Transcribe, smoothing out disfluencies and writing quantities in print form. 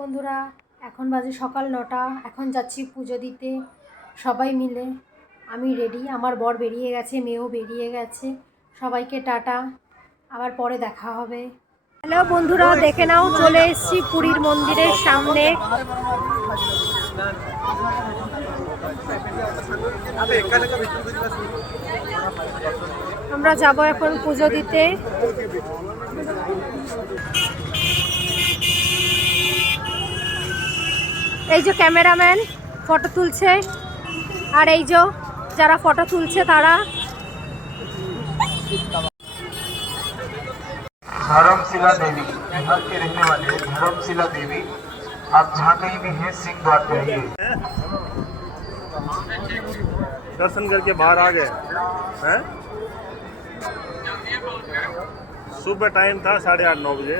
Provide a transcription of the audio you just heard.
বন্ধুরা, এখন বাজে সকাল 9টা। এখন যাচ্ছি পুজো দিতে সবাই মিলে। আমি রেডি, আমার বর বেরিয়ে গেছে, মেয়েও বেরিয়ে গেছে। সবাইকে টাটা, আবার পরে দেখা হবে। হ্যালো বন্ধুরা, দেখে নাও চলে এসেছি পুরীর মন্দিরের সামনে। আমরা যাব এখন পুজো দিতে। এই যে ক্যামেরাম্যান ফটো তুলছে, আর এই যে যারা ফটো তুলছে তারা। धर्मशिला देवी, बिहार के रहने वाले धर्मशिला देवी, आप जहाँ कहीं भी हैं सिंह द्वार पे आइए। दर्शन करके बाहर आ गए हैं। सुबह टाइम था 8:30-9 बजे।